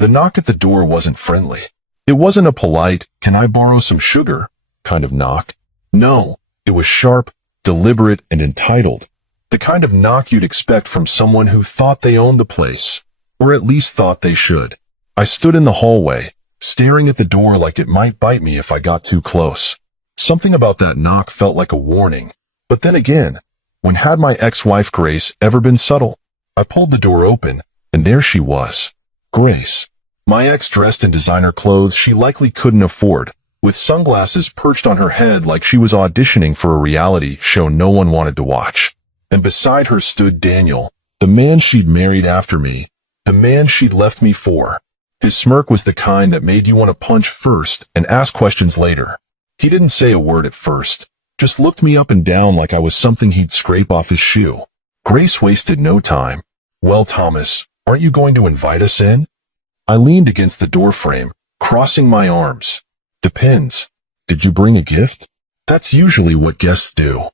The knock at the door wasn't friendly. It wasn't a polite, "Can I borrow some sugar?" kind of knock. No, it was sharp, deliberate, and entitled. The kind of knock you'd expect from someone who thought they owned the place, or at least thought they should. I stood in the hallway, staring at the door like it might bite me if I got too close. Something about that knock felt like a warning. But then again, when had my ex-wife Grace ever been subtle? I pulled the door open, and there she was. Grace. My ex dressed in designer clothes she likely couldn't afford, with sunglasses perched on her head like she was auditioning for a reality show no one wanted to watch. And beside her stood Daniel, the man she'd married after me, the man she'd left me for. His smirk was the kind that made you want to punch first and ask questions later. He didn't say a word at first, just looked me up and down like I was something he'd scrape off his shoe. Grace wasted no time. "Well, Thomas, aren't you going to invite us in?" I leaned against the doorframe, crossing my arms. "Depends. Did you bring a gift?" "That's usually what guests do."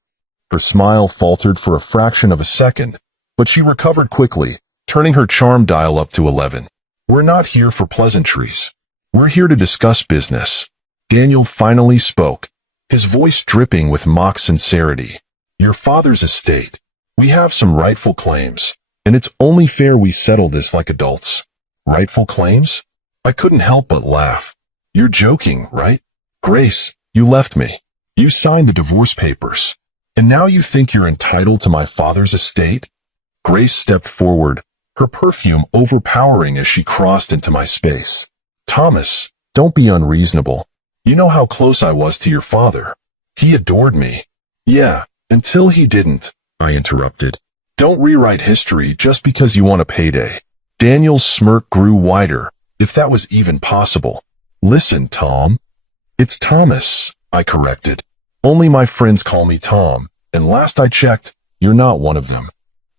Her smile faltered for a fraction of a second, but she recovered quickly, turning her charm dial up to 11. "We're not here for pleasantries. We're here to discuss business." Daniel finally spoke, his voice dripping with mock sincerity. "Your father's estate. We have some rightful claims, and it's only fair we settle this like adults." "Rightful claims?" I couldn't help but laugh. "You're joking, right? Grace, you left me. You signed the divorce papers. And now you think you're entitled to my father's estate?" Grace stepped forward, her perfume overpowering as she crossed into my space. "Thomas, don't be unreasonable. You know how close I was to your father. He adored me." "Yeah, until he didn't," I interrupted. "Don't rewrite history just because you want a payday." Daniel's smirk grew wider, if that was even possible. "Listen, Tom." "It's Thomas," I corrected. "Only my friends call me Tom, and last I checked, you're not one of them."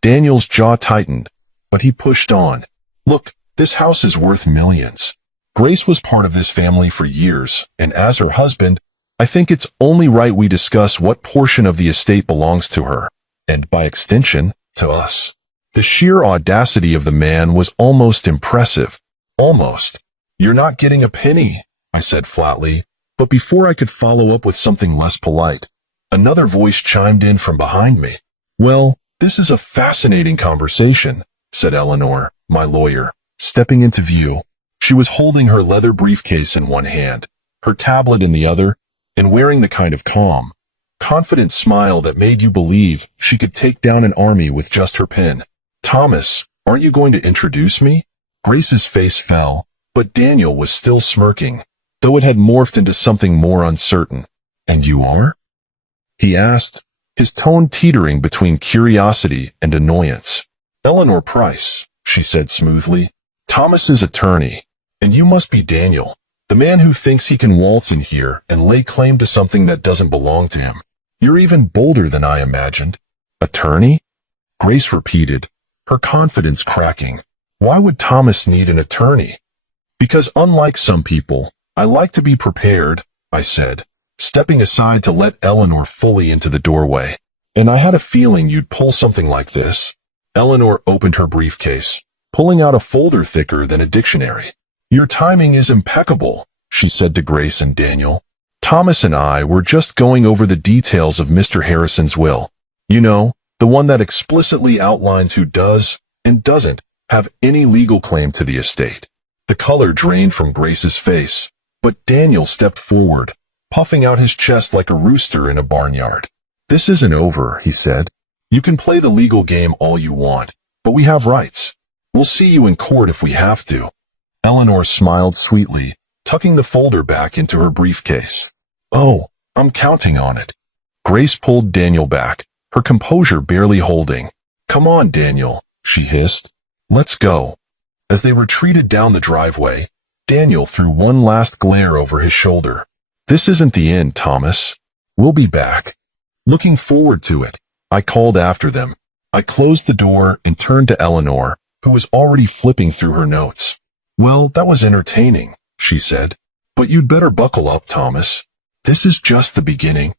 Daniel's jaw tightened, but he pushed on. "Look, this house is worth millions. Grace was part of this family for years, and as her husband, I think it's only right we discuss what portion of the estate belongs to her, and by extension, to us." The sheer audacity of the man was almost impressive. Almost. "You're not getting a penny," I said flatly, but before I could follow up with something less polite, another voice chimed in from behind me. "Well, this is a fascinating conversation," said Eleanor, my lawyer, stepping into view. She was holding her leather briefcase in one hand, her tablet in the other, and wearing the kind of calm, confident smile that made you believe she could take down an army with just her pen. "Thomas, aren't you going to introduce me?" Grace's face fell, but Daniel was still smirking, though it had morphed into something more uncertain. "And you are?" he asked, his tone teetering between curiosity and annoyance. "Eleanor Price," she said smoothly, "Thomas's attorney. And you must be Daniel, the man who thinks he can waltz in here and lay claim to something that doesn't belong to him. You're even bolder than I imagined." "Attorney?" Grace repeated, her confidence cracking. "Why would Thomas need an attorney?" "Because unlike some people, I like to be prepared," I said, stepping aside to let Eleanor fully into the doorway. "And I had a feeling you'd pull something like this." Eleanor opened her briefcase, pulling out a folder thicker than a dictionary. "Your timing is impeccable," she said to Grace and Daniel. "Thomas and I were just going over the details of Mr. Harrison's will. You know, the one that explicitly outlines who does and doesn't have any legal claim to the estate." The color drained from Grace's face, but Daniel stepped forward, puffing out his chest like a rooster in a barnyard. "This isn't over," he said. "You can play the legal game all you want, but we have rights. We'll see you in court if we have to." Eleanor smiled sweetly, tucking the folder back into her briefcase. "Oh, I'm counting on it." Grace pulled Daniel back, her composure barely holding. "Come on, Daniel," she hissed. "Let's go." As they retreated down the driveway, Daniel threw one last glare over his shoulder. "This isn't the end, Thomas. We'll be back." "Looking forward to it," I called after them. I closed the door and turned to Eleanor, who was already flipping through her notes. "Well, that was entertaining," she said. "But you'd better buckle up, Thomas. This is just the beginning."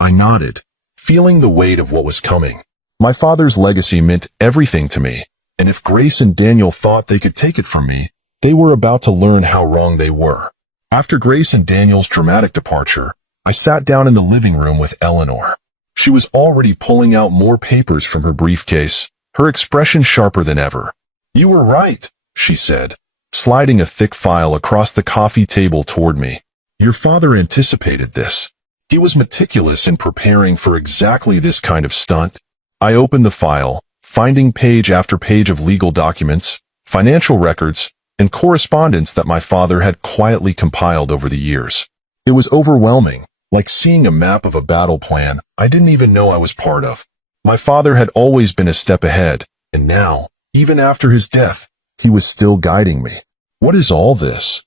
I nodded, feeling the weight of what was coming. My father's legacy meant everything to me, and if Grace and Daniel thought they could take it from me, They were about to learn how wrong they were. After Grace and Daniel's dramatic departure, I sat down in the living room with Eleanor. She was already pulling out more papers from her briefcase, her expression sharper than ever. "You were right," she said, sliding a thick file across the coffee table toward me. "Your father anticipated this. He was meticulous in preparing for exactly this kind of stunt." I opened the file, finding page after page of legal documents, financial records, and correspondence that my father had quietly compiled over the years. It was overwhelming, like seeing a map of a battle plan I didn't even know I was part of. My father had always been a step ahead, and now, even after his death, he was still guiding me. "What is all this?"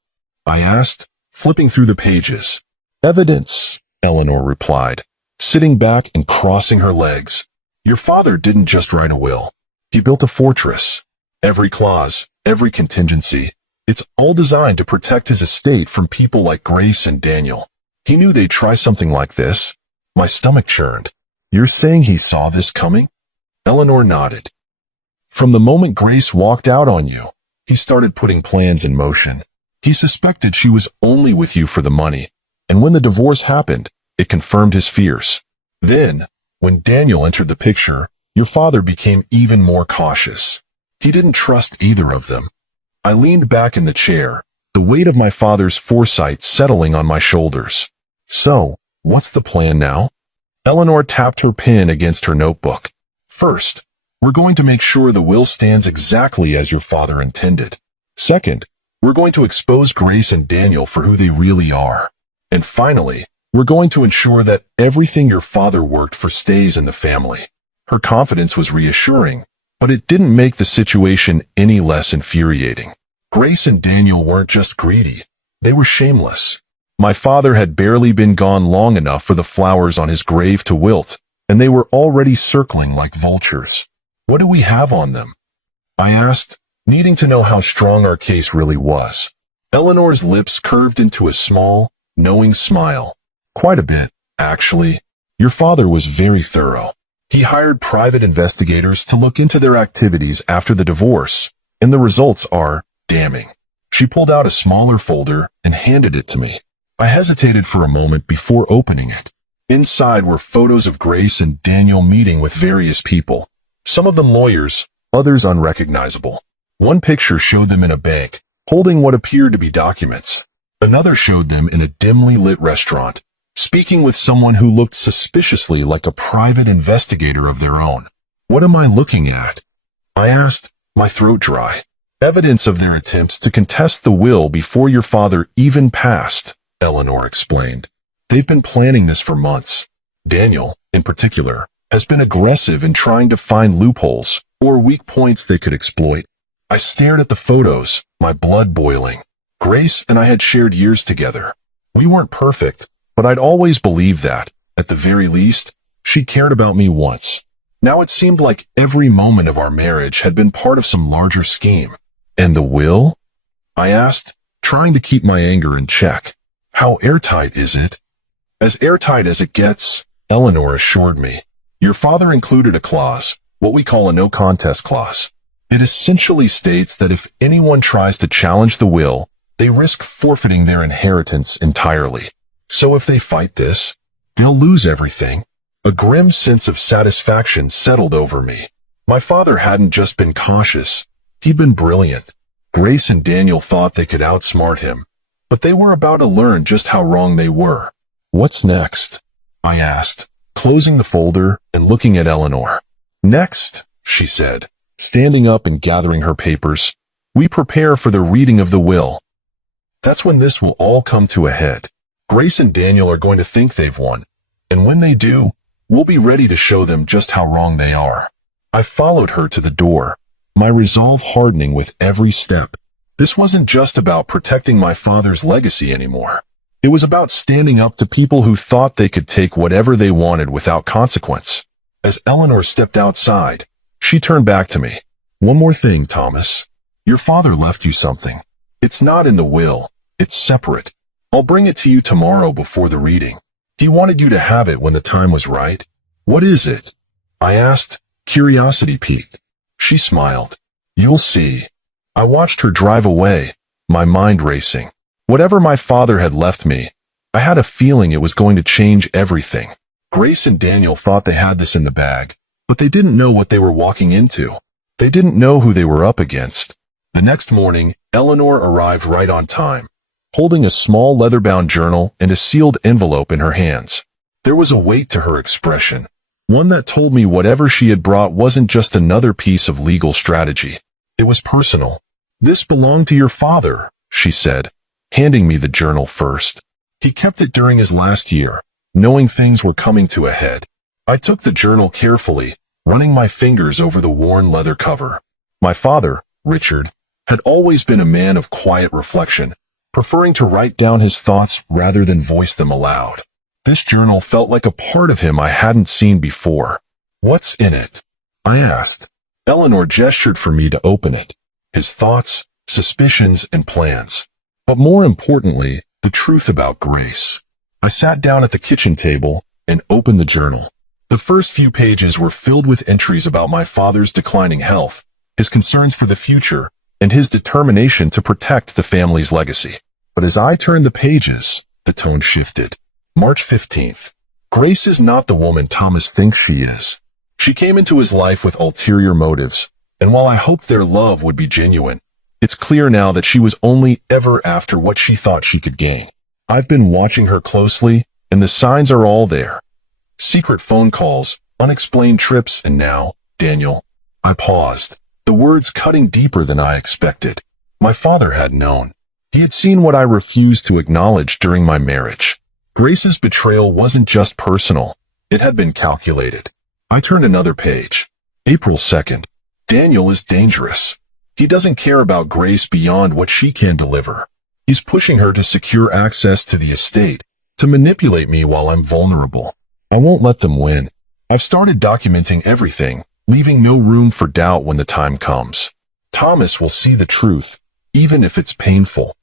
I asked, flipping through the pages. "Evidence," Eleanor replied, sitting back and crossing her legs. "Your father didn't just write a will. He built a fortress. Every clause, every contingency, it's all designed to protect his estate from people like Grace and Daniel. He knew they'd try something like this." My stomach churned. "You're saying he saw this coming?" Eleanor nodded. "From the moment Grace walked out on you, he started putting plans in motion. He suspected she was only with you for the money, and when the divorce happened, it confirmed his fears. Then, when Daniel entered the picture, your father became even more cautious. He didn't trust either of them." I leaned back in the chair, the weight of my father's foresight settling on my shoulders. "So, what's the plan now?" Eleanor tapped her pen against her notebook. "First, we're going to make sure the will stands exactly as your father intended. Second, we're going to expose Grace and Daniel for who they really are. And finally, we're going to ensure that everything your father worked for stays in the family." Her confidence was reassuring, but it didn't make the situation any less infuriating. Grace and Daniel weren't just greedy, they were shameless. My father had barely been gone long enough for the flowers on his grave to wilt, and they were already circling like vultures. "What do we have on them?" I asked, needing to know how strong our case really was. Eleanor's lips curved into a small, knowing smile. "Quite a bit, actually. Your father was very thorough. He hired private investigators to look into their activities after the divorce, and the results are damning." She pulled out a smaller folder and handed it to me. I hesitated for a moment before opening it. Inside were photos of Grace and Daniel meeting with various people, some of them lawyers, others unrecognizable. One picture showed them in a bank, holding what appeared to be documents. Another showed them in a dimly lit restaurant, speaking with someone who looked suspiciously like a private investigator of their own. "What am I looking at?" I asked, my throat dry. "Evidence of their attempts to contest the will before your father even passed," Eleanor explained. "They've been planning this for months. Daniel, in particular, has been aggressive in trying to find loopholes or weak points they could exploit." I stared at the photos, my blood boiling. Grace and I had shared years together. We weren't perfect, but I'd always believed that, at the very least, she cared about me once. Now it seemed like every moment of our marriage had been part of some larger scheme. "And the will?" I asked, trying to keep my anger in check. "How airtight is it?" "As airtight as it gets," Eleanor assured me. "Your father included a clause, what we call a no-contest clause. It essentially states that if anyone tries to challenge the will, they risk forfeiting their inheritance entirely. So if they fight this, they'll lose everything." A grim sense of satisfaction settled over me. My father hadn't just been cautious, he'd been brilliant. Grace and Daniel thought they could outsmart him, but they were about to learn just how wrong they were. "What's next?" I asked, closing the folder and looking at Eleanor. "Next," she said, standing up and gathering her papers, "we prepare for the reading of the will. That's when this will all come to a head. Grace and Daniel are going to think they've won, and when they do, we'll be ready to show them just how wrong they are." I followed her to the door, my resolve hardening with every step. This wasn't just about protecting my father's legacy anymore. It was about standing up to people who thought they could take whatever they wanted without consequence. As Eleanor stepped outside, she turned back to me. "One more thing, Thomas. Your father left you something. It's not in the will. It's separate. I'll bring it to you tomorrow before the reading. He wanted you to have it when the time was right." "What is it?" I asked, curiosity piqued. She smiled. "You'll see." I watched her drive away, my mind racing. Whatever my father had left me, I had a feeling it was going to change everything. Grace and Daniel thought they had this in the bag, but they didn't know what they were walking into. They didn't know who they were up against. The next morning, Eleanor arrived right on time, holding a small leather-bound journal and a sealed envelope in her hands. There was a weight to her expression, one that told me whatever she had brought wasn't just another piece of legal strategy. It was personal. "This belonged to your father," she said, handing me the journal first. "He kept it during his last year, knowing things were coming to a head." I took the journal carefully, running my fingers over the worn leather cover. My father, Richard, had always been a man of quiet reflection, preferring to write down his thoughts rather than voice them aloud. This journal felt like a part of him I hadn't seen before. "What's in it?" I asked. Eleanor gestured for me to open it. His thoughts, suspicions, and plans. But more importantly, the truth about Grace. I sat down at the kitchen table and opened the journal. The first few pages were filled with entries about my father's declining health, his concerns for the future, and his determination to protect the family's legacy. But as I turned the pages, the tone shifted. March 15th. Grace is not the woman Thomas thinks she is. She came into his life with ulterior motives, and while I hoped their love would be genuine, it's clear now that she was only ever after what she thought she could gain. I've been watching her closely, and the signs are all there. Secret phone calls, unexplained trips, and now, Daniel. I paused, the words cutting deeper than I expected. My father had known. He had seen what I refused to acknowledge during my marriage. Grace's betrayal wasn't just personal. It had been calculated. I turned another page. April 2nd. Daniel is dangerous. He doesn't care about Grace beyond what she can deliver. He's pushing her to secure access to the estate, to manipulate me while I'm vulnerable. I won't let them win. I've started documenting everything, leaving no room for doubt when the time comes. Thomas will see the truth, even if it's painful.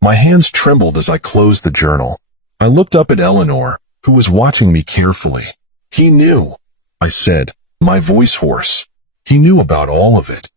My hands trembled as I closed the journal. I looked up at Eleanor, who was watching me carefully. "He knew," I said, my voice hoarse. "He knew about all of it."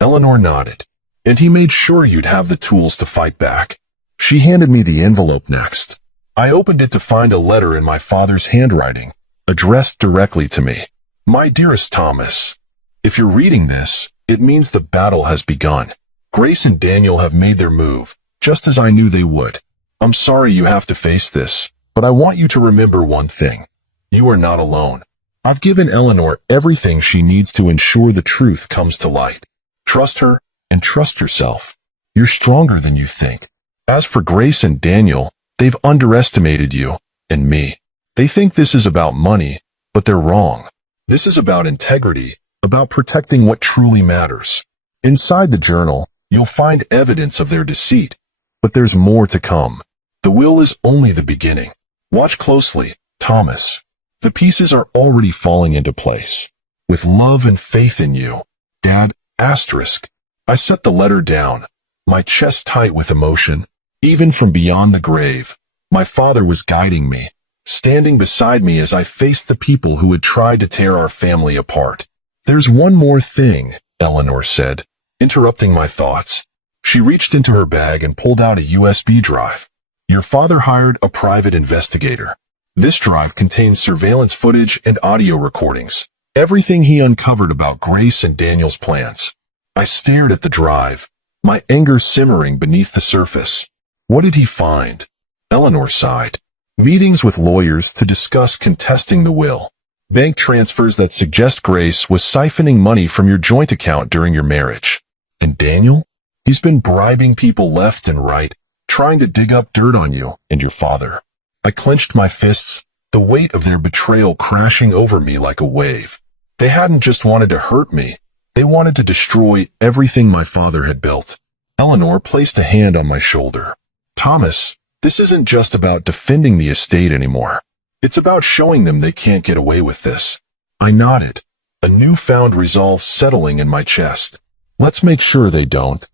Eleanor nodded. "And he made sure you'd have the tools to fight back." She handed me the envelope next. I opened it to find a letter in my father's handwriting, addressed directly to me. "My dearest Thomas, if you're reading this, it means the battle has begun. Grace and Daniel have made their move, just as I knew they would. I'm sorry you have to face this, but I want you to remember one thing. You are not alone. I've given Eleanor everything she needs to ensure the truth comes to light. Trust her and trust yourself. You're stronger than you think. As for Grace and Daniel, they've underestimated you and me. They think this is about money, but they're wrong. This is about integrity, about protecting what truly matters." Inside the journal, you'll find evidence of their deceit, but there's more to come. The will is only the beginning. Watch closely, Thomas. The pieces are already falling into place. With love and faith in you, Dad, asterisk. I set the letter down, my chest tight with emotion. Even from beyond the grave, my father was guiding me, standing beside me as I faced the people who had tried to tear our family apart. "There's one more thing," Eleanor said, interrupting my thoughts. She reached into her bag and pulled out a USB drive. "Your father hired a private investigator. This drive contains surveillance footage and audio recordings, everything he uncovered about Grace and Daniel's plans." I stared at the drive, my anger simmering beneath the surface. "What did he find?" Eleanor sighed. "Meetings with lawyers to discuss contesting the will. Bank transfers that suggest Grace was siphoning money from your joint account during your marriage. And Daniel? He's been bribing people left and right, trying to dig up dirt on you and your father." I clenched my fists, the weight of their betrayal crashing over me like a wave. They hadn't just wanted to hurt me, they wanted to destroy everything my father had built. Eleanor placed a hand on my shoulder. "Thomas, this isn't just about defending the estate anymore. It's about showing them they can't get away with this." I nodded, a newfound resolve settling in my chest. "Let's make sure they don't."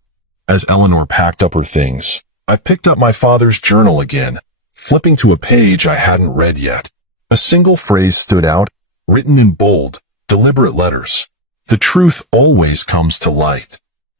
As Eleanor packed up her things, I picked up my father's journal again, flipping to a page I hadn't read yet. A single phrase stood out, written in bold, deliberate letters. "The truth always comes to light."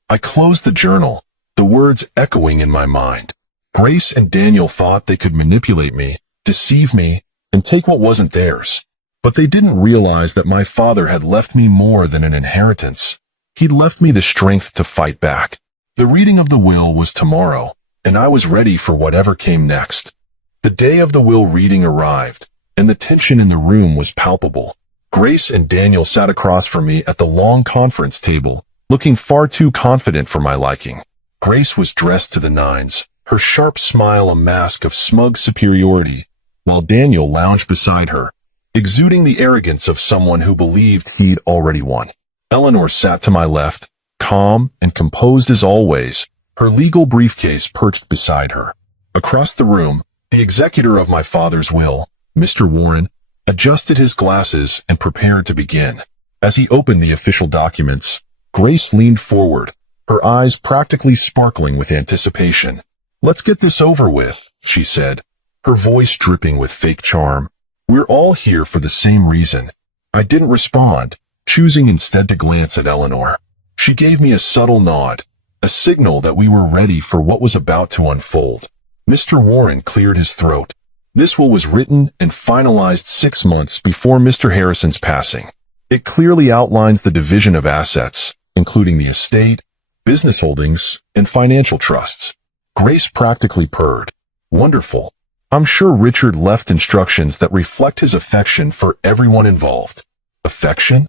I closed the journal, the words echoing in my mind. Grace and Daniel thought they could manipulate me, deceive me, and take what wasn't theirs. But they didn't realize that my father had left me more than an inheritance. He'd left me the strength to fight back. The reading of the will was tomorrow, and I was ready for whatever came next. The day of the will reading arrived, and the tension in the room was palpable. Grace and Daniel sat across from me at the long conference table, looking far too confident for my liking. Grace was dressed to the nines, her sharp smile a mask of smug superiority, while Daniel lounged beside her, exuding the arrogance of someone who believed he'd already won. Eleanor sat to my left, calm and composed as always, her legal briefcase perched beside her. Across the room, the executor of my father's will, Mr. Warren, adjusted his glasses and prepared to begin. As he opened the official documents, Grace leaned forward, her eyes practically sparkling with anticipation. "Let's get this over with," she said, her voice dripping with fake charm. "We're all here for the same reason." I didn't respond, choosing instead to glance at Eleanor. She gave me a subtle nod, a signal that we were ready for what was about to unfold. Mr. Warren cleared his throat. This will was written and finalized 6 months before Mr. Harrison's passing. It clearly outlines the division of assets, including the estate, business holdings, and financial trusts. Grace practically purred. "Wonderful. I'm sure Richard left instructions that reflect his affection for everyone involved." "Affection?"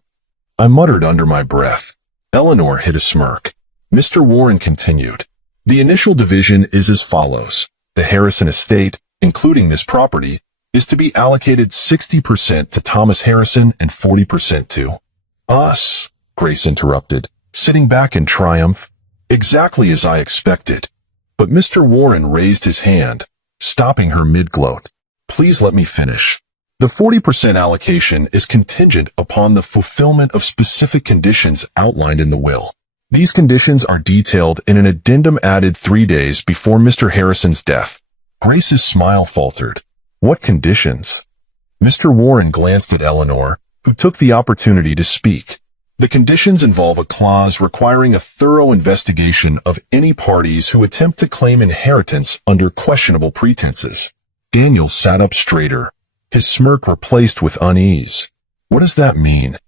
I muttered under my breath. Eleanor hid a smirk. Mr. Warren continued. "The initial division is as follows. The Harrison estate, including this property, is to be allocated 60% to Thomas Harrison and 40% to us," Grace interrupted, sitting back in triumph. "Exactly as I expected." But Mr. Warren raised his hand, stopping her mid-gloat. "Please let me finish. The 40% allocation is contingent upon the fulfillment of specific conditions outlined in the will. These conditions are detailed in an addendum added 3 days before Mr. Harrison's death." Grace's smile faltered. "What conditions?" Mr. Warren glanced at Eleanor, who took the opportunity to speak. "The conditions involve a clause requiring a thorough investigation of any parties who attempt to claim inheritance under questionable pretenses." Daniel sat up straighter, his smirk replaced with unease. "What does that mean?"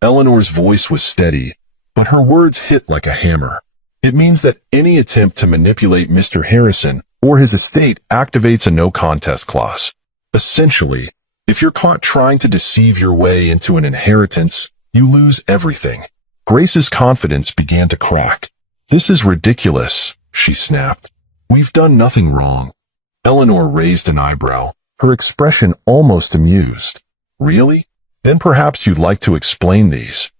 Eleanor's voice was steady, but her words hit like a hammer. "It means that any attempt to manipulate Mr. Harrison or his estate activates a no-contest clause. Essentially, if you're caught trying to deceive your way into an inheritance, you lose everything." Grace's confidence began to crack. "This is ridiculous," she snapped. "We've done nothing wrong." Eleanor raised an eyebrow, her expression almost amused. "Really? Then perhaps you'd like to explain these."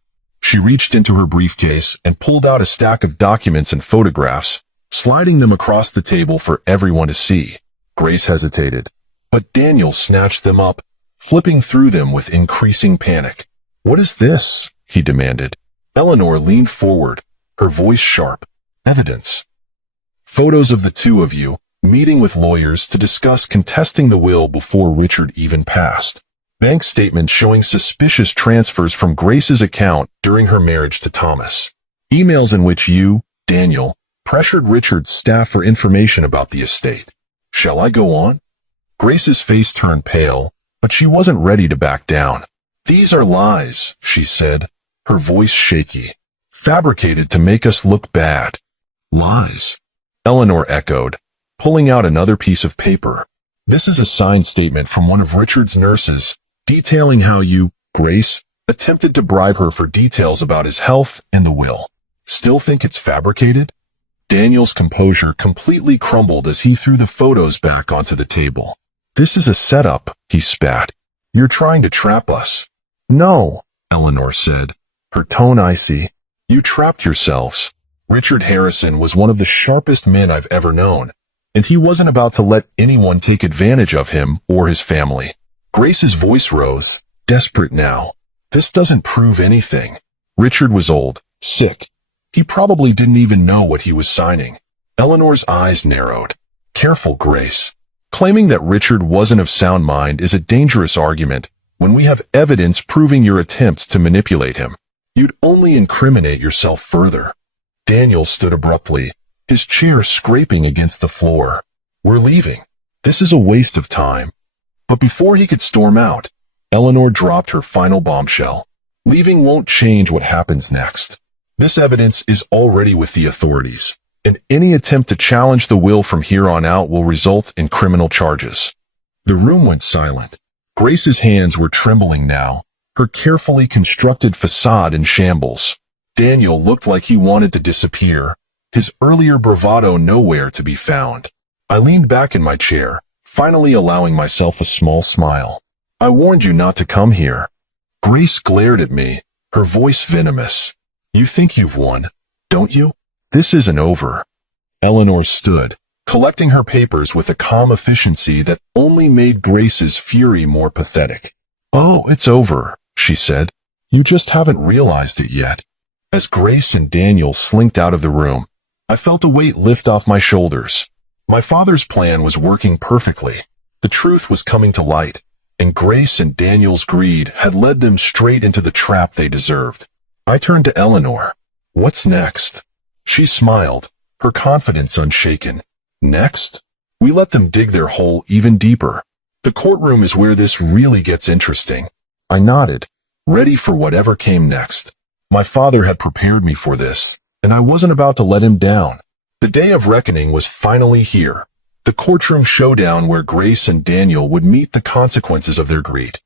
She reached into her briefcase and pulled out a stack of documents and photographs, sliding them across the table for everyone to see. Grace hesitated, but Daniel snatched them up, flipping through them with increasing panic. "What is this?" he demanded. Eleanor leaned forward, her voice sharp. "Evidence. Photos of the two of you meeting with lawyers to discuss contesting the will before Richard even passed. Bank statements showing suspicious transfers from Grace's account during her marriage to Thomas. Emails in which you, Daniel, pressured Richard's staff for information about the estate. Shall I go on?" Grace's face turned pale, but she wasn't ready to back down. "These are lies," she said, her voice shaky. "Fabricated to make us look bad." "Lies?" Eleanor echoed, pulling out another piece of paper. "This is a signed statement from one of Richard's nurses, detailing how you, Grace, attempted to bribe her for details about his health and the will. Still think it's fabricated?" Daniel's composure completely crumbled as he threw the photos back onto the table. "This is a setup," he spat. "You're trying to trap us." "No," Eleanor said, her tone icy. "You trapped yourselves. Richard Harrison was one of the sharpest men I've ever known, and he wasn't about to let anyone take advantage of him or his family." Grace's voice rose, desperate now. "This doesn't prove anything. Richard was old, sick. He probably didn't even know what he was signing." Eleanor's eyes narrowed. "Careful, Grace. Claiming that Richard wasn't of sound mind is a dangerous argument when we have evidence proving your attempts to manipulate him. You'd only incriminate yourself further." Daniel stood abruptly, his chair scraping against the floor. "We're leaving. This is a waste of time." But before he could storm out, Eleanor dropped her final bombshell. "Leaving won't change what happens next. This evidence is already with the authorities, and any attempt to challenge the will from here on out will result in criminal charges." The room went silent. Grace's hands were trembling now, her carefully constructed facade in shambles. Daniel looked like he wanted to disappear, his earlier bravado nowhere to be found. I leaned back in my chair, finally allowing myself a small smile. "I warned you not to come here." Grace glared at me, her voice venomous. "You think you've won, don't you? This isn't over." Eleanor stood, collecting her papers with a calm efficiency that only made Grace's fury more pathetic. "Oh, it's over," she said. "You just haven't realized it yet." As Grace and Daniel slinked out of the room, I felt a weight lift off my shoulders. My father's plan was working perfectly. The truth was coming to light, and Grace and Daniel's greed had led them straight into the trap they deserved. I turned to Eleanor. "What's next?" She smiled, her confidence unshaken. "Next? We let them dig their hole even deeper. The courtroom is where this really gets interesting." I nodded, ready for whatever came next. My father had prepared me for this, and I wasn't about to let him down. The day of reckoning was finally here, the courtroom showdown where Grace and Daniel would meet the consequences of their greed.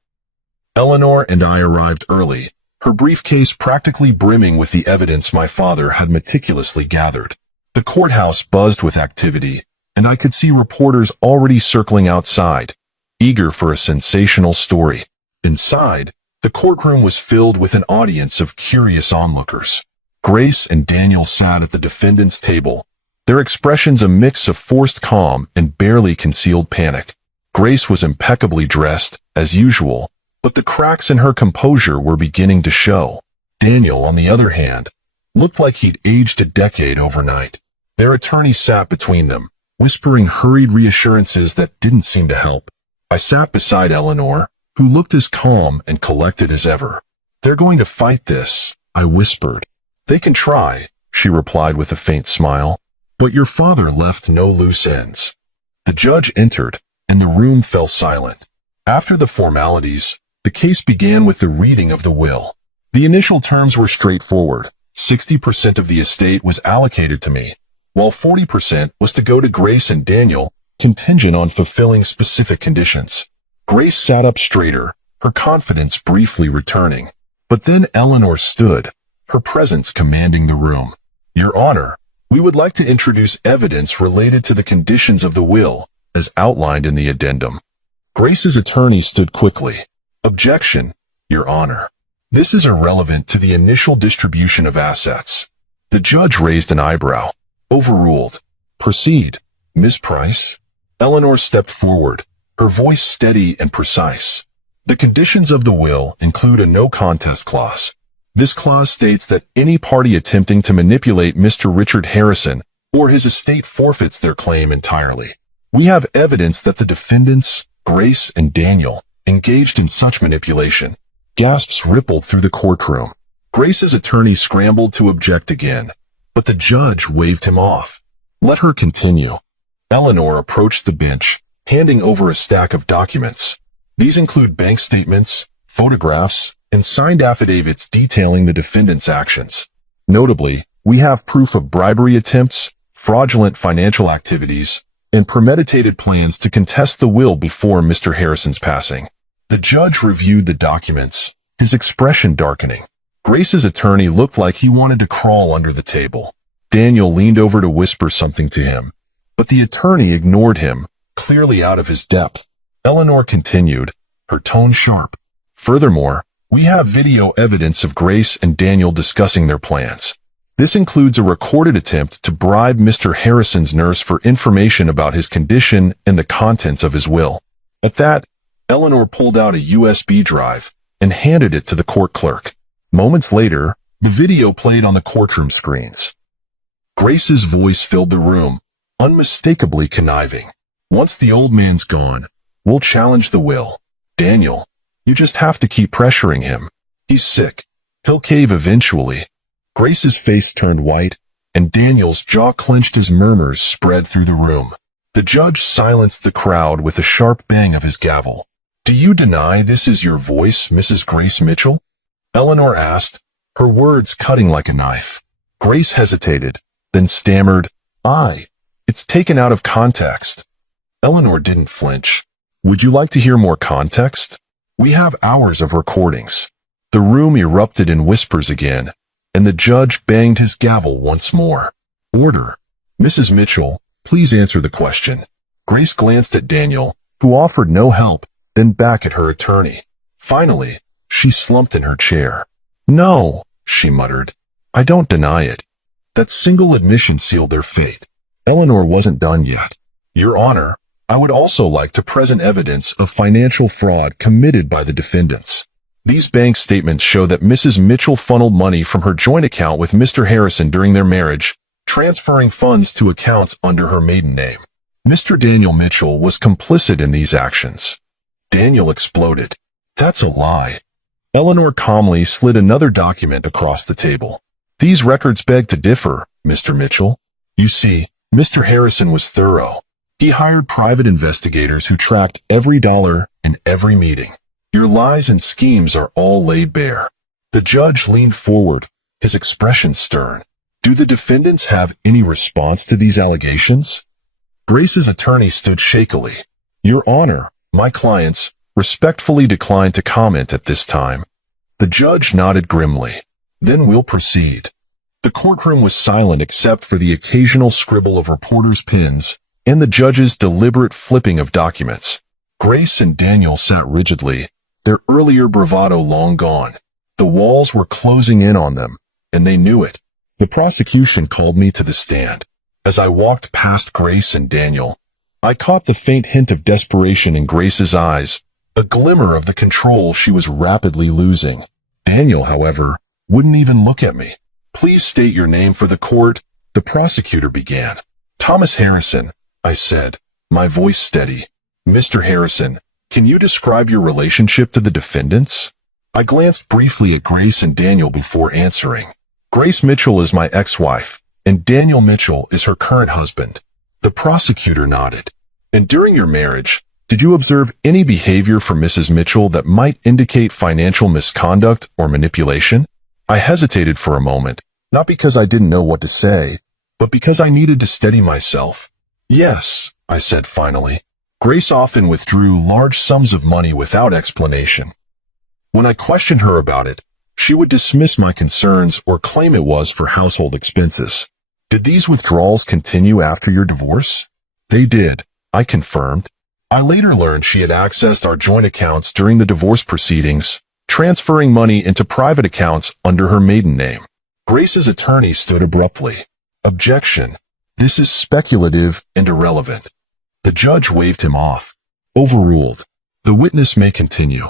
Eleanor and I arrived early, her briefcase practically brimming with the evidence my father had meticulously gathered. The courthouse buzzed with activity, and I could see reporters already circling outside, eager for a sensational story. Inside, the courtroom was filled with an audience of curious onlookers. Grace and Daniel sat at the defendant's table, their expressions a mix of forced calm and barely concealed panic. Grace was impeccably dressed, as usual, but the cracks in her composure were beginning to show. Daniel, on the other hand, looked like he'd aged a decade overnight. Their attorney sat between them, whispering hurried reassurances that didn't seem to help. I sat beside Eleanor, who looked as calm and collected as ever. "They're going to fight this," I whispered. "They can try," she replied with a faint smile. "But your father left no loose ends." The judge entered, and the room fell silent. After the formalities, the case began with the reading of the will. The initial terms were straightforward. 60% of the estate was allocated to me, while 40% was to go to Grace and Daniel, contingent on fulfilling specific conditions. Grace sat up straighter, her confidence briefly returning. But then Eleanor stood, her presence commanding the room. "Your Honor, we would like to introduce evidence related to the conditions of the will, as outlined in the addendum." Grace's attorney stood quickly. "Objection, Your Honor. This is irrelevant to the initial distribution of assets." The judge raised an eyebrow. "Overruled. Proceed, Ms. Price." Eleanor stepped forward, her voice steady and precise. "The conditions of the will include a no-contest clause. This clause states that any party attempting to manipulate Mr. Richard Harrison or his estate forfeits their claim entirely. We have evidence that the defendants, Grace and Daniel, engaged in such manipulation." Gasps rippled through the courtroom. Grace's attorney scrambled to object again, but the judge waved him off. "Let her continue." Eleanor approached the bench, handing over a stack of documents. These include bank statements, photographs, and signed affidavits detailing the defendant's actions. Notably, we have proof of bribery attempts, fraudulent financial activities, and premeditated plans to contest the will before Mr. Harrison's passing. The judge reviewed the documents, his expression darkening. Grace's attorney looked like he wanted to crawl under the table. Daniel leaned over to whisper something to him, but the attorney ignored him, clearly out of his depth. Eleanor continued, her tone sharp. "Furthermore, we have video evidence of Grace and Daniel discussing their plans. This includes a recorded attempt to bribe Mr. Harrison's nurse for information about his condition and the contents of his will." At that, Eleanor pulled out a USB drive and handed it to the court clerk. Moments later, the video played on the courtroom screens. Grace's voice filled the room, unmistakably conniving. "Once the old man's gone, we'll challenge the will. Daniel, you just have to keep pressuring him. He's sick. He'll cave eventually." Grace's face turned white, and Daniel's jaw clenched as murmurs spread through the room. The judge silenced the crowd with a sharp bang of his gavel. "Do you deny this is your voice, Mrs. Grace Mitchell?" Eleanor asked, her words cutting like a knife. Grace hesitated, then stammered, It's taken out of context." Eleanor didn't flinch. "Would you like to hear more context? We have hours of recordings." The room erupted in whispers again, and the judge banged his gavel once more. "Order. Mrs. Mitchell, please answer the question." Grace glanced at Daniel, who offered no help, then back at her attorney. Finally, she slumped in her chair. "No," she muttered. "I don't deny it." That single admission sealed their fate. Eleanor wasn't done yet. "Your Honor, I would also like to present evidence of financial fraud committed by the defendants. These bank statements show that Mrs. Mitchell funneled money from her joint account with Mr. Harrison during their marriage, transferring funds to accounts under her maiden name. Mr. Daniel Mitchell was complicit in these actions." Daniel exploded. "That's a lie." Eleanor calmly slid another document across the table. "These records beg to differ, Mr. Mitchell. You see, Mr. Harrison was thorough. He hired private investigators who tracked every dollar in every meeting. Your lies and schemes are all laid bare." The judge leaned forward, his expression stern. "Do the defendants have any response to these allegations?" Grace's attorney stood shakily. "Your Honor, my clients respectfully decline to comment at this time." The judge nodded grimly. "Then we'll proceed." The courtroom was silent except for the occasional scribble of reporters' pens and the judge's deliberate flipping of documents. Grace and Daniel sat rigidly, their earlier bravado long gone. The walls were closing in on them, and they knew it. The prosecution called me to the stand. As I walked past Grace and Daniel, I caught the faint hint of desperation in Grace's eyes, a glimmer of the control she was rapidly losing. Daniel, however, wouldn't even look at me. "Please state your name for the court," the prosecutor began. "Thomas Harrison," I said, my voice steady. "Mr. Harrison, can you describe your relationship to the defendants?" I glanced briefly at Grace and Daniel before answering. "Grace Mitchell is my ex-wife, and Daniel Mitchell is her current husband." The prosecutor nodded. "And during your marriage, did you observe any behavior from Mrs. Mitchell that might indicate financial misconduct or manipulation?" I hesitated for a moment, not because I didn't know what to say, but because I needed to steady myself. "Yes," I said finally. "Grace often withdrew large sums of money without explanation. When I questioned her about it, she would dismiss my concerns or claim it was for household expenses." "Did these withdrawals continue after your divorce?" "They did," I confirmed. I later learned she had accessed our joint accounts during the divorce proceedings, transferring money into private accounts under her maiden name. Grace's attorney stood abruptly. "Objection. This is speculative and irrelevant." The judge waved him off. "Overruled. The witness may continue."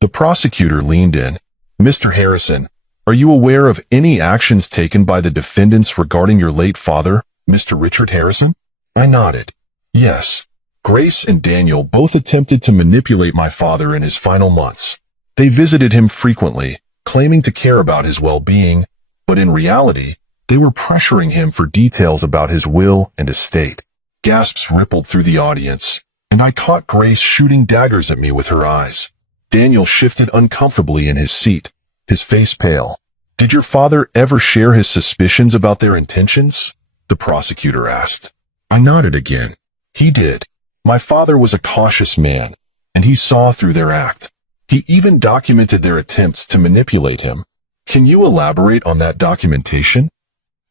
The prosecutor leaned in. "Mr. Harrison, are you aware of any actions taken by the defendants regarding your late father, Mr. Richard Harrison?" I nodded. "Yes. Grace and Daniel both attempted to manipulate my father in his final months. They visited him frequently, claiming to care about his well-being, but in reality, they were pressuring him for details about his will and estate." Gasps rippled through the audience, and I caught Grace shooting daggers at me with her eyes. Daniel shifted uncomfortably in his seat, his face pale. "Did your father ever share his suspicions about their intentions?" the prosecutor asked. I nodded again. "He did. My father was a cautious man, and he saw through their act. He even documented their attempts to manipulate him." "Can you elaborate on that documentation?"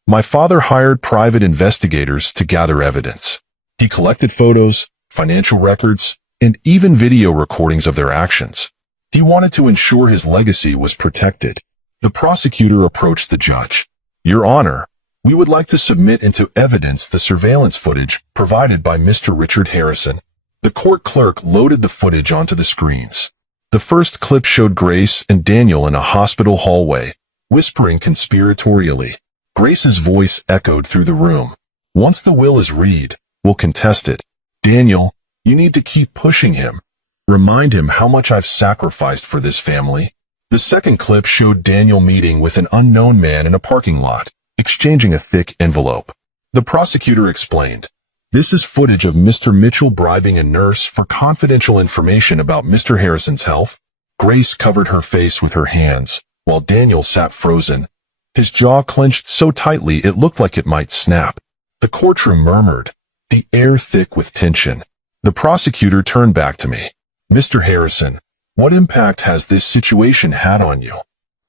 "My father hired private investigators to gather evidence. He collected photos, financial records, and even video recordings of their actions. He wanted to ensure his legacy was protected." The prosecutor approached the judge. "Your Honor, we would like to submit into evidence the surveillance footage provided by Mr. Richard Harrison." The court clerk loaded the footage onto the screens. The first clip showed Grace and Daniel in a hospital hallway, whispering conspiratorially. Grace's voice echoed through the room. "Once the will is read, we'll contest it. Daniel, you need to keep pushing him. Remind him how much I've sacrificed for this family." The second clip showed Daniel meeting with an unknown man in a parking lot. exchanging a thick envelope. The prosecutor explained, "This is footage of Mr. Mitchell bribing a nurse for confidential information about Mr. Harrison's health." Grace covered her face with her hands, while Daniel sat frozen, his jaw clenched so tightly it looked like it might snap. The courtroom murmured, the air thick with tension. The prosecutor turned back to me. "Mr. Harrison, what impact has this situation had on you?"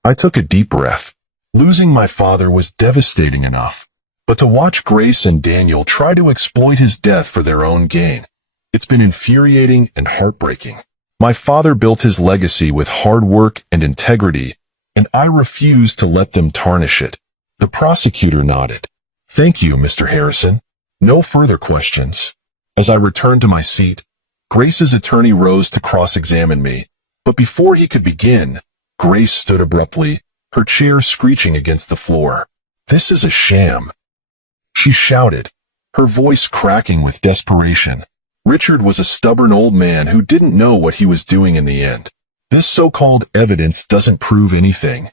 I took a deep breath. Losing my father was devastating enough, but to watch Grace and Daniel try to exploit his death for their own gain, it's been infuriating and heartbreaking. My father built his legacy with hard work and integrity, and I refuse to let them tarnish it. The prosecutor nodded. "Thank you, Mr. Harrison. No further questions." As I returned to my seat, Grace's attorney rose to cross-examine me, but before he could begin, Grace stood abruptly, her chair screeching against the floor. "This is a sham," she shouted, her voice cracking with desperation. Richard was a stubborn old man who didn't know what he was doing in the end. "This so-called evidence doesn't prove anything."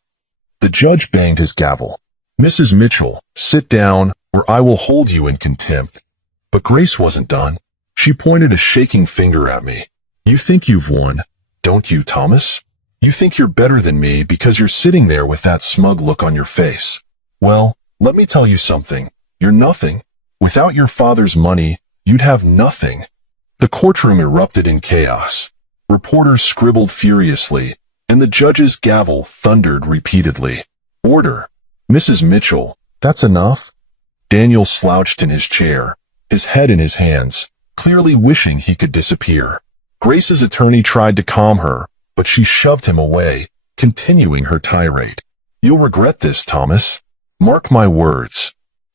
The judge banged his gavel. "Mrs. Mitchell, sit down, or I will hold you in contempt." But Grace wasn't done. She pointed a shaking finger at me. "You think you've won, don't you, Thomas? You think you're better than me because you're sitting there with that smug look on your face. Well, let me tell you something. You're nothing. Without your father's money, you'd have nothing." The courtroom erupted in chaos. Reporters scribbled furiously, and the judge's gavel thundered repeatedly. "Order. Mrs. Mitchell, that's enough." Daniel slouched in his chair, his head in his hands, clearly wishing he could disappear. Grace's attorney tried to calm her, but she shoved him away, continuing her tirade. "You'll regret this, Thomas. Mark my words."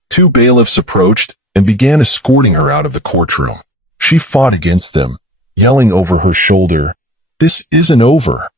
Two bailiffs approached and began escorting her out of the courtroom. She fought against them, yelling over her shoulder, "This isn't over."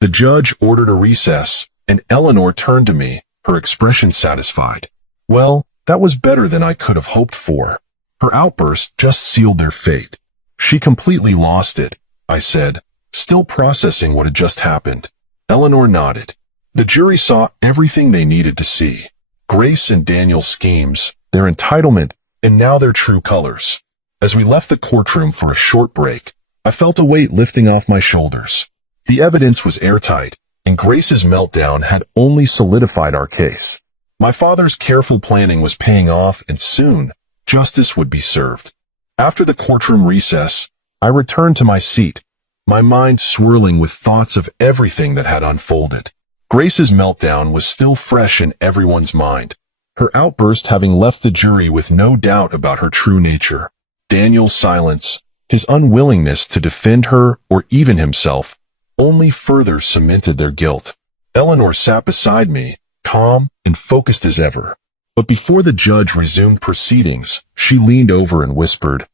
The judge ordered a recess, and Eleanor turned to me, her expression satisfied. "Well, that was better than I could have hoped for." Her outburst just sealed their fate. "She completely lost it," I said, still processing what had just happened. Eleanor nodded. The jury saw everything they needed to see. Grace and Daniel's schemes, their entitlement, and now their true colors. As we left the courtroom for a short break, I felt a weight lifting off my shoulders. The evidence was airtight, and Grace's meltdown had only solidified our case. My father's careful planning was paying off, and soon, justice would be served. After the courtroom recess, I returned to my seat, my mind swirling with thoughts of everything that had unfolded. Grace's meltdown was still fresh in everyone's mind, her outburst having left the jury with no doubt about her true nature. Daniel's silence, his unwillingness to defend her or even himself, only further cemented their guilt. Eleanor sat beside me, calm and focused as ever. But before the judge resumed proceedings, she leaned over and whispered,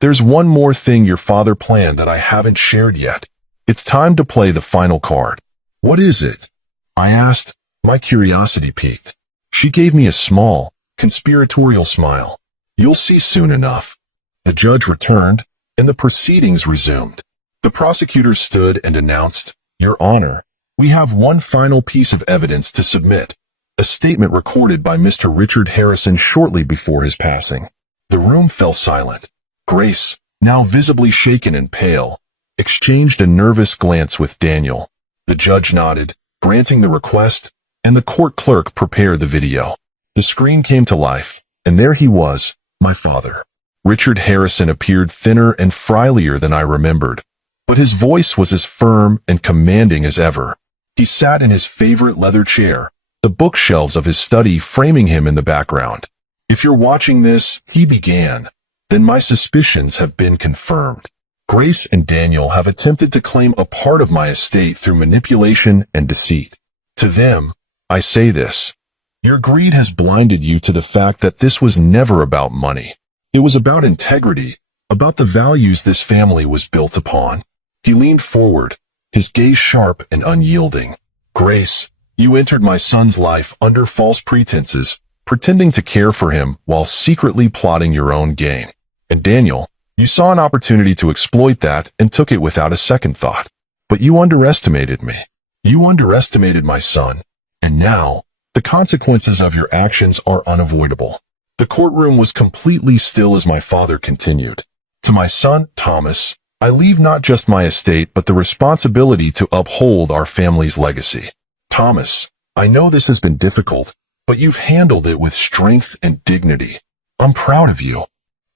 "There's one more thing your father planned that I haven't shared yet. It's time to play the final card." "What is it?" I asked, my curiosity piqued. She gave me a small, conspiratorial smile. "You'll see soon enough." The judge returned, and the proceedings resumed. The prosecutor stood and announced, "Your Honor, we have one final piece of evidence to submit, a statement recorded by Mr. Richard Harrison shortly before his passing." The room fell silent. Grace, now visibly shaken and pale, exchanged a nervous glance with Daniel. The judge nodded, granting the request, and the court clerk prepared the video. The screen came to life, and there he was, my father. Richard Harrison appeared thinner and frilier than I remembered, but his voice was as firm and commanding as ever. He sat in his favorite leather chair, the bookshelves of his study framing him in the background. "If you're watching this," he began, "then my suspicions have been confirmed. Grace and Daniel have attempted to claim a part of my estate through manipulation and deceit. To them, I say this: your greed has blinded you to the fact that this was never about money. It was about integrity, about the values this family was built upon." He leaned forward, his gaze sharp and unyielding. "Grace, you entered my son's life under false pretenses, pretending to care for him while secretly plotting your own gain. And Daniel, you saw an opportunity to exploit that and took it without a second thought. But you underestimated me. You underestimated my son. And now, The consequences of your actions are unavoidable. The courtroom was completely still as my father continued. To my son, Thomas, I leave not just my estate but the responsibility to uphold our family's legacy. Thomas, I know this has been difficult, but you've handled it with strength and dignity. I'm proud of you.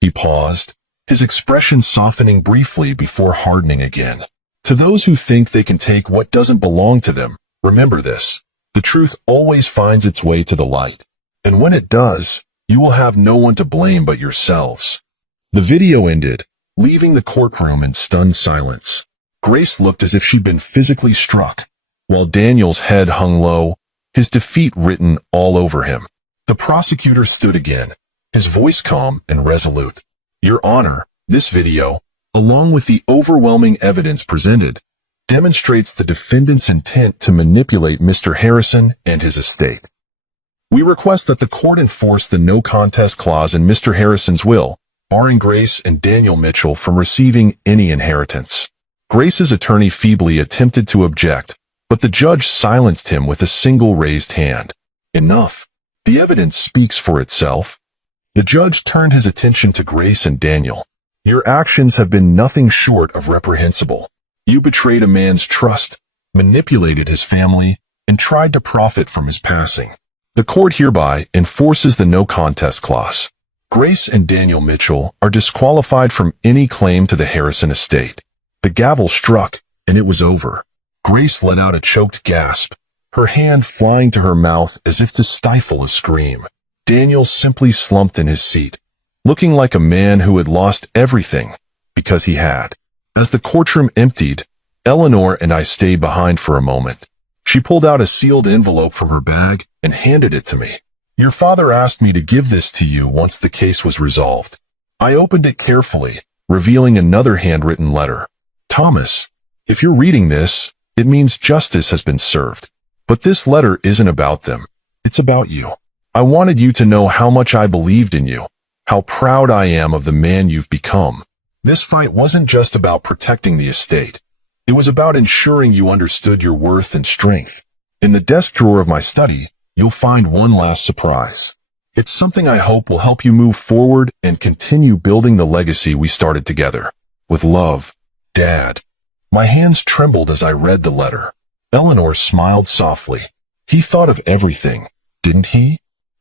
He paused, his expression softening briefly before hardening again. To those who think they can take what doesn't belong to them, remember this. The truth always finds its way to the light. And when it does, you will have no one to blame but yourselves. The video ended, leaving the courtroom in stunned silence. Grace looked as if she'd been physically struck, while Daniel's head hung low, his defeat written all over him. The prosecutor stood again, his voice calm and resolute. Your Honor, this video, along with the overwhelming evidence presented, demonstrates the defendant's intent to manipulate Mr. Harrison and his estate. We request that the court enforce the no contest clause in Mr. Harrison's will, barring Grace and Daniel Mitchell from receiving any inheritance. Grace's attorney feebly attempted to object, but the judge silenced him with a single raised hand. Enough. The evidence speaks for itself. The judge turned his attention to Grace and Daniel. Your actions have been nothing short of reprehensible. You betrayed a man's trust, manipulated his family, and tried to profit from his passing. The court hereby enforces the no contest clause. Grace and Daniel Mitchell are disqualified from any claim to the Harrison estate. The gavel struck, and it was over. Grace let out a choked gasp, her hand flying to her mouth as if to stifle a scream. Daniel simply slumped in his seat, looking like a man who had lost everything, because he had. As the courtroom emptied, Eleanor and I stayed behind for a moment. She pulled out a sealed envelope from her bag and handed it to me. Your father asked me to give this to you once the case was resolved. I opened it carefully, revealing another handwritten letter. Thomas, if you're reading this, it means justice has been served. But this letter isn't about them. It's about you. I wanted you to know how much I believed in you, how proud I am of the man you've become. This fight wasn't just about protecting the estate. It was about ensuring you understood your worth and strength. In the desk drawer of my study, you'll find one last surprise. It's something I hope will help you move forward and continue building the legacy we started together. With love, Dad. My hands trembled as I read the letter. Eleanor smiled softly. He thought of everything, didn't he?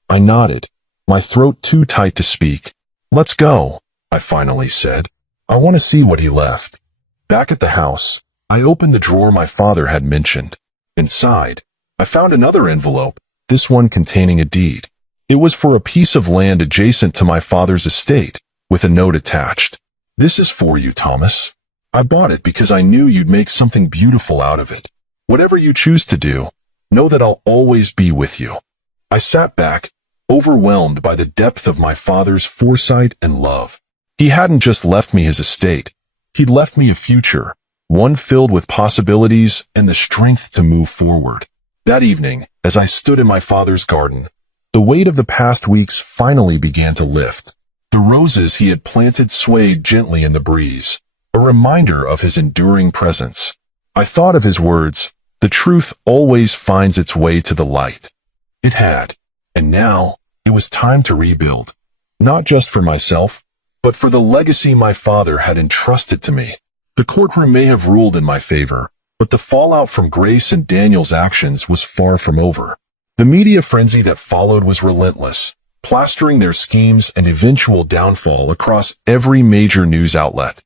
I nodded, my throat too tight to speak. Let's go, I finally said. I want to see what he left. Back at the house, I opened the drawer my father had mentioned. Inside, I found another envelope, this one containing a deed. It was for a piece of land adjacent to my father's estate, with a note attached. This is for you, Thomas. I bought it because I knew you'd make something beautiful out of it. Whatever you choose to do, know that I'll always be with you. I sat back, overwhelmed by the depth of my father's foresight and love. He hadn't just left me his estate. He'd left me a future, one filled with possibilities and the strength to move forward. That evening, as I stood in my father's garden, the weight of the past weeks finally began to lift. The roses he had planted swayed gently in the breeze, a reminder of his enduring presence. I thought of his words, the truth always finds its way to the light. It had, and now it was time to rebuild, not just for myself, but for the legacy my father had entrusted to me. The courtroom may have ruled in my favor, but the fallout from Grace and Daniel's actions was far from over. The media frenzy that followed was relentless, plastering their schemes and eventual downfall across every major news outlet.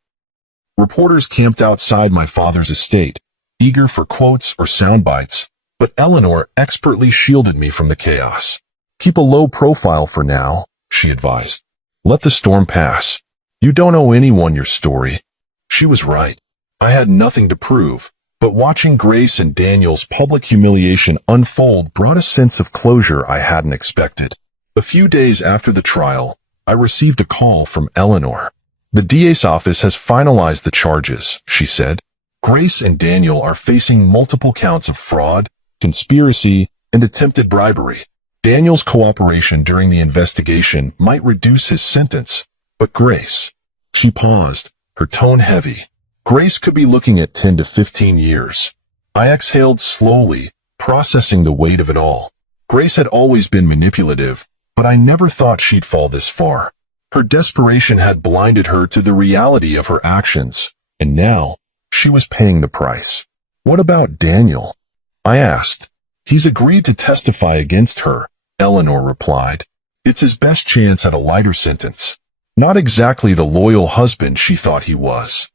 Reporters camped outside my father's estate, eager for quotes or sound bites, but Eleanor expertly shielded me from the chaos. Keep a low profile for now, she advised. Let the storm pass. You don't owe anyone your story. She was right. I had nothing to prove, but watching Grace and Daniel's public humiliation unfold brought a sense of closure I hadn't expected. A few days after the trial, I received a call from Eleanor. The DA's office has finalized the charges, she said. Grace and Daniel are facing multiple counts of fraud, conspiracy, and attempted bribery. Daniel's cooperation during the investigation might reduce his sentence, but Grace... She paused, her tone heavy. Grace could be looking at 10 to 15 years. I exhaled slowly, processing the weight of it all. Grace had always been manipulative, but I never thought she'd fall this far. Her desperation had blinded her to the reality of her actions, and now she was paying the price. What about Daniel? I asked. He's agreed to testify against her, Eleanor replied. It's his best chance at a lighter sentence. Not exactly the loyal husband she thought he was.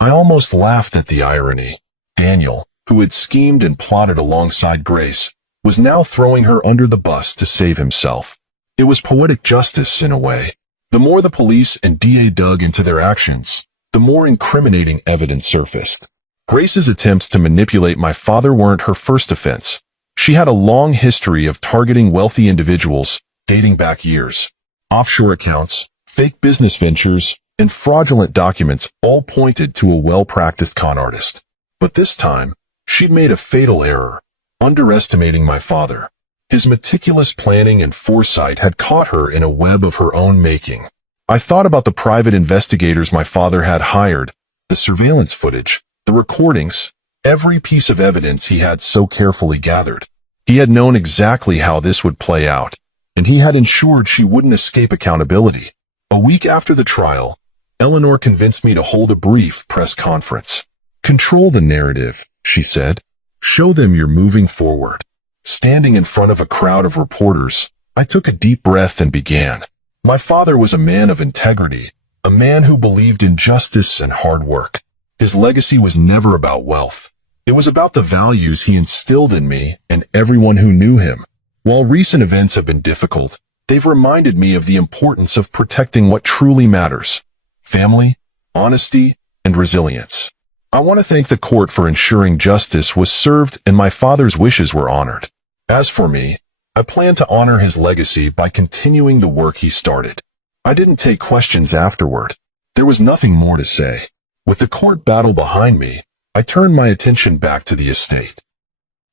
I almost laughed at the irony. Daniel, who had schemed and plotted alongside Grace, was now throwing her under the bus to save himself. It was poetic justice in a way. The more the police and DA dug into their actions, the more incriminating evidence surfaced. Grace's attempts to manipulate my father weren't her first offense. She had a long history of targeting wealthy individuals, dating back years. Offshore accounts, fake business ventures, and fraudulent documents all pointed to a well-practiced con artist. But this time, she'd made a fatal error, underestimating my father. His meticulous planning and foresight had caught her in a web of her own making. I thought about the private investigators my father had hired, the surveillance footage, the recordings, every piece of evidence he had so carefully gathered. He had known exactly how this would play out, and he had ensured she wouldn't escape accountability. A week after the trial, Eleanor convinced me to hold a brief press conference. Control the narrative, she said. Show them you're moving forward. Standing in front of a crowd of reporters, I took a deep breath and began. My father was a man of integrity, a man who believed in justice and hard work. His legacy was never about wealth. It was about the values he instilled in me and everyone who knew him. While recent events have been difficult, they've reminded me of the importance of protecting what truly matters: family, honesty, and resilience. I want to thank the court for ensuring justice was served and my father's wishes were honored. As for me, I plan to honor his legacy by continuing the work he started. I didn't take questions afterward. There was nothing more to say. With the court battle behind me, I turned my attention back to the estate.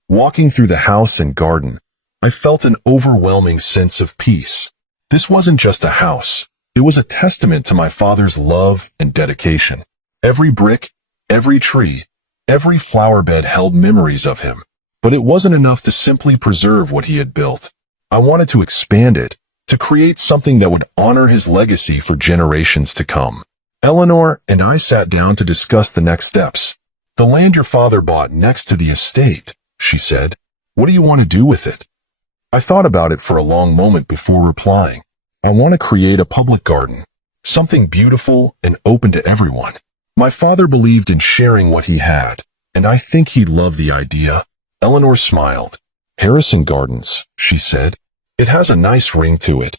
Walking through the house and garden, I felt an overwhelming sense of peace. This wasn't just a house. It was a testament to my father's love and dedication. Every brick, every tree, every flower bed held memories of him. But it wasn't enough to simply preserve what he had built. I wanted to expand it, to create something that would honor his legacy for generations to come. Eleanor and I sat down to discuss the next steps. The land your father bought next to the estate, she said. What do you want to do with it? I thought about it for a long moment before replying. I want to create a public garden, something beautiful and open to everyone. My father believed in sharing what he had, and I think he'd love the idea. Eleanor smiled. Harrison Gardens, she said. It has a nice ring to it.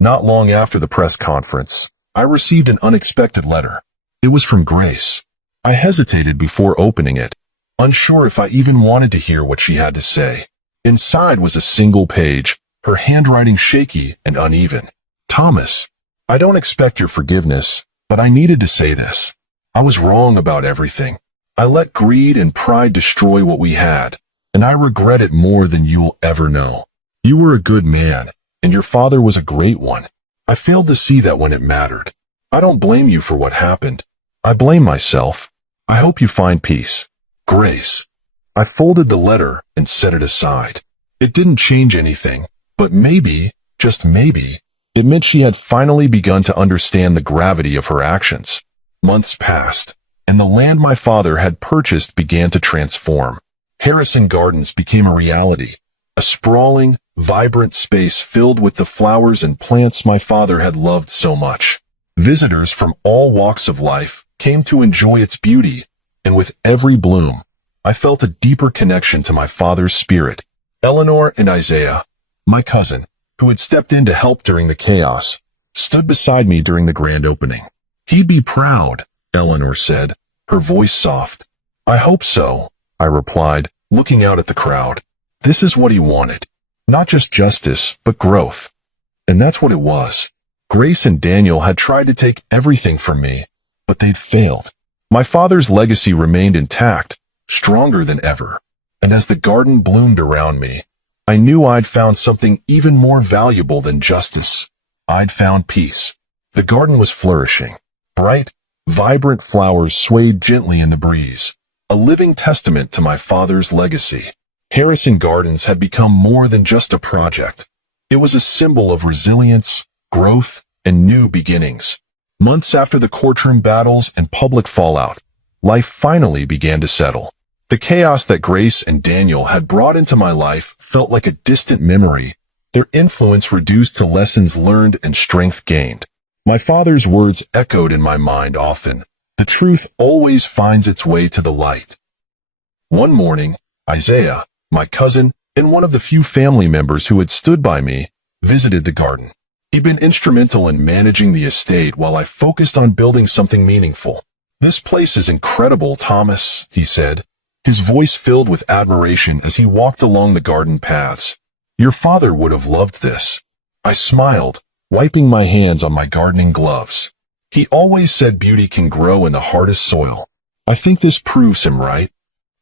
Not long after the press conference, I received an unexpected letter. It was from Grace. I hesitated before opening it, unsure if I even wanted to hear what she had to say. Inside was a single page, her handwriting shaky and uneven. Thomas, I don't expect your forgiveness, but I needed to say this. I was wrong about everything. I let greed and pride destroy what we had, and I regret it more than you'll ever know. You were a good man, and your father was a great one. I failed to see that when it mattered. I don't blame you for what happened. I blame myself. I hope you find peace. Grace. I folded the letter and set it aside. It didn't change anything, but maybe, just maybe, it meant she had finally begun to understand the gravity of her actions. Months passed, and the land my father had purchased began to transform. Harrison Gardens became a reality, a sprawling, vibrant space filled with the flowers and plants my father had loved so much. Visitors from all walks of life came to enjoy its beauty, and with every bloom, I felt a deeper connection to my father's spirit. Eleanor and Isaiah, my cousin, who had stepped in to help during the chaos, stood beside me during the grand opening. He'd be proud, Eleanor said, her voice soft. I hope so, I replied, looking out at the crowd. This is what he wanted. Not just justice, but growth. And that's what it was. Grace and Daniel had tried to take everything from me, but they'd failed. My father's legacy remained intact, stronger than ever. And as the garden bloomed around me, I knew I'd found something even more valuable than justice. I'd found peace. The garden was flourishing. Bright, vibrant flowers swayed gently in the breeze, a living testament to my father's legacy. Harrison Gardens had become more than just a project. It was a symbol of resilience, growth, and new beginnings. Months after the courtroom battles and public fallout, life finally began to settle. The chaos that Grace and Daniel had brought into my life felt like a distant memory, their influence reduced to lessons learned and strength gained. My father's words echoed in my mind often. The truth always finds its way to the light. One morning, Isaiah, my cousin, and one of the few family members who had stood by me, visited the garden. He'd been instrumental in managing the estate while I focused on building something meaningful. "This place is incredible, Thomas," he said, his voice filled with admiration as he walked along the garden paths. "Your father would have loved this." I smiled, wiping my hands on my gardening gloves. He always said beauty can grow in the hardest soil. I think this proves him right.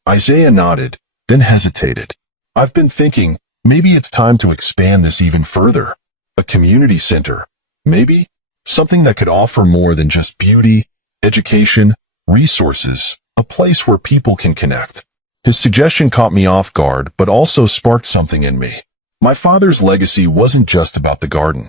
Isaiah nodded, then hesitated. "I've been thinking, maybe it's time to expand this even further. A community center, maybe? Something that could offer more than just beauty, education, resources, a place where people can connect." His suggestion caught me off guard, but also sparked something in me. My father's legacy wasn't just about the garden.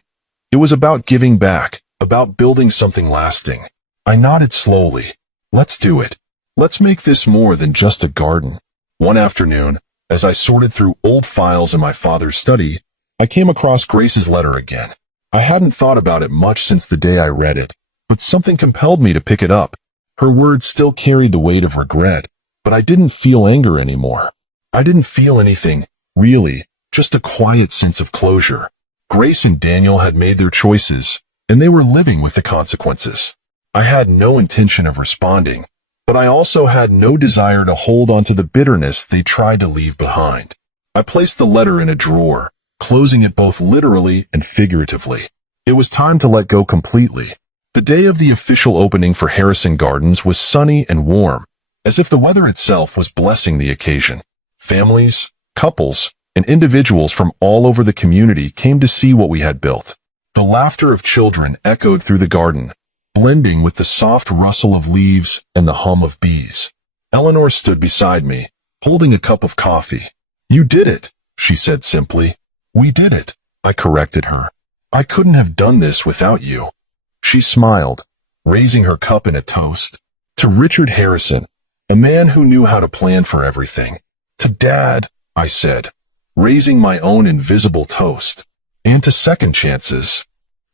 It was about giving back, about building something lasting. I nodded slowly. "Let's do it. Let's make this more than just a garden." One afternoon, as I sorted through old files in my father's study, I came across Grace's letter again. I hadn't thought about it much since the day I read it, but something compelled me to pick it up. Her words still carried the weight of regret, but I didn't feel anger anymore. I didn't feel anything, really, just a quiet sense of closure. Grace and Daniel had made their choices, and they were living with the consequences. I had no intention of responding, but I also had no desire to hold on to the bitterness they tried to leave behind. I placed the letter in a drawer, closing it both literally and figuratively. It was time to let go completely. The day of the official opening for Harrison Gardens was sunny and warm, as if the weather itself was blessing the occasion. Families, couples, and individuals from all over the community came to see what we had built. The laughter of children echoed through the garden, blending with the soft rustle of leaves and the hum of bees. Eleanor stood beside me, holding a cup of coffee. "You did it," she said simply. "We did it," I corrected her. "I couldn't have done this without you." She smiled, raising her cup in a toast. "To Richard Harrison, a man who knew how to plan for everything." "To Dad," I said, raising my own invisible toast. "And to second chances."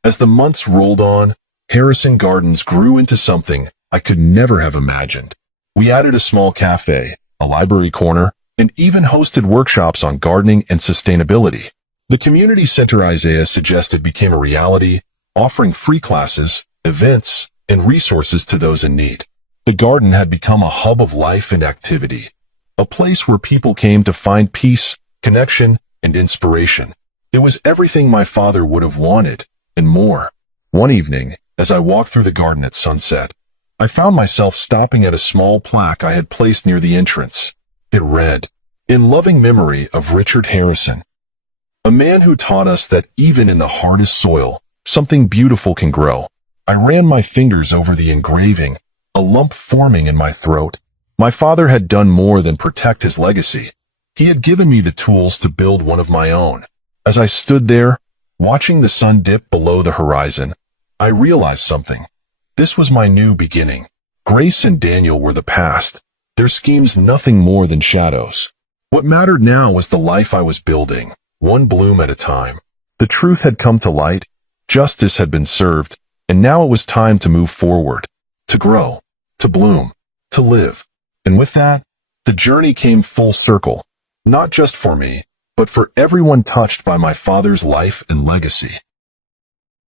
As the months rolled on, Harrison Gardens grew into something I could never have imagined. We added a small cafe, a library corner, and even hosted workshops on gardening and sustainability. The community center Isaiah suggested became a reality, offering free classes, events, and resources to those in need. The garden had become a hub of life and activity, a place where people came to find peace, connection, and inspiration. It was everything my father would have wanted, and more. One evening, as I walked through the garden at sunset, I found myself stopping at a small plaque I had placed near the entrance. It read, "In loving memory of Richard Harrison, a man who taught us that even in the hardest soil, something beautiful can grow." I ran my fingers over the engraving, a lump forming in my throat. My father had done more than protect his legacy. He had given me the tools to build one of my own. As I stood there, watching the sun dip below the horizon, I realized something. This was my new beginning. Grace and Daniel were the past, their schemes nothing more than shadows. What mattered now was the life I was building, one bloom at a time. The truth had come to light, justice had been served, and now it was time to move forward, to grow, to bloom, to live. And with that, the journey came full circle, not just for me, but for everyone touched by my father's life and legacy.